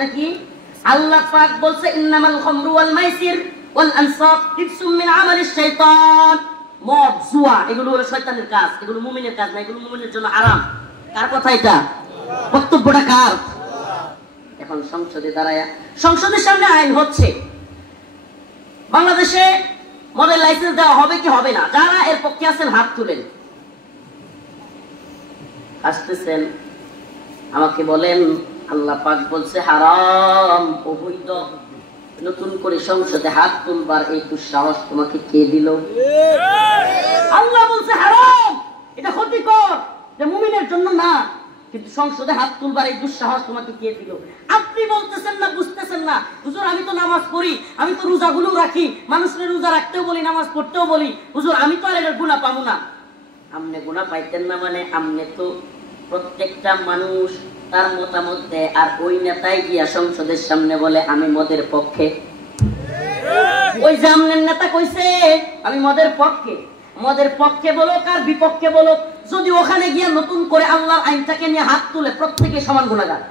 আয়াতটা কি? আল্লাহ পাক বলছে ইন্নামাল খামরু ওয়াল মাইসির ওয়াল আনসাব রিজসুম মিন আমালিশ শাইতান। মদ জুয়া এগুলো হলো শয়তানের কাজ, এগুলো মুমিনের কাজ না, এগুলো মুমিনের জন্য হারাম। কার কথা এটা? বক্তব্যটা কার? এখন সংসদে দাঁড়ায়া, সংসদের সামনে আইন হচ্ছে, বাংলাদেশে মদের লাইসেন্স দেওয়া হবে কি হবে না? যারা এর পক্ষে আছেন হাত তুলেন। আসতেছেন, আমাকে বলেন আল্লাহ পাক বলছে হারাম, অবৈধ। নতুন করে সংসদে হাত তুলবার এই দুঃসাহস তোমাকে কে দিল? আল্লাহ বলছে হারাম, এটা ক্ষতিকর, এটা মুমিনের জন্য না, কিন্তু সংসদে হাত তুলবার এই দুঃসাহস তোমাকে কে দিল? আপনি বলতেছেন না, বুঝতেছেন না। হুজুর আমি তো নামাজ পড়ি, আমি তো রোজাগুলো রাখি, মানুষের রোজা রাখতেও বলি, নামাজ পড়তেও বলি, হুজুর আমি তো আর এর গুনাহ পাবো না। আমনে গুনাহ পাইতেন না মানে আমনে তো প্রত্যেকটা মানুষ তার মতামত দেয়, আর ওই নেতাই গিয়া সংসদের সামনে বলে আমি মদের পক্ষে। ওই যে আমনের নেতা কইছে আমি মদের পক্ষে, মদের পক্ষে বলো কার বিপক্ষে বলো, যদি ওখানে গিয়া নতুন করে আল্লাহর আইনটাকে নিয়ে হাত তুলে প্রত্যেকে সমান গুনাহগার।